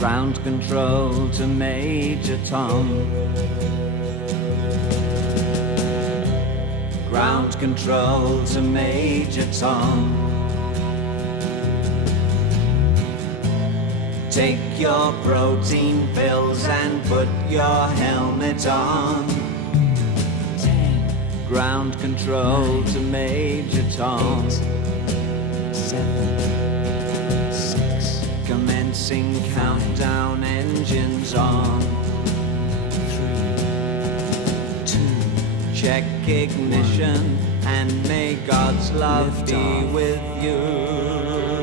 Ground control to Major Tom. Ground control to Major Tom. Take your protein pills and put your helmet on. 10. Ground control to Major Tom. 8, 7, 6. Commencing countdown, engines on. 3, 2. Check ignition and may God's love be with you.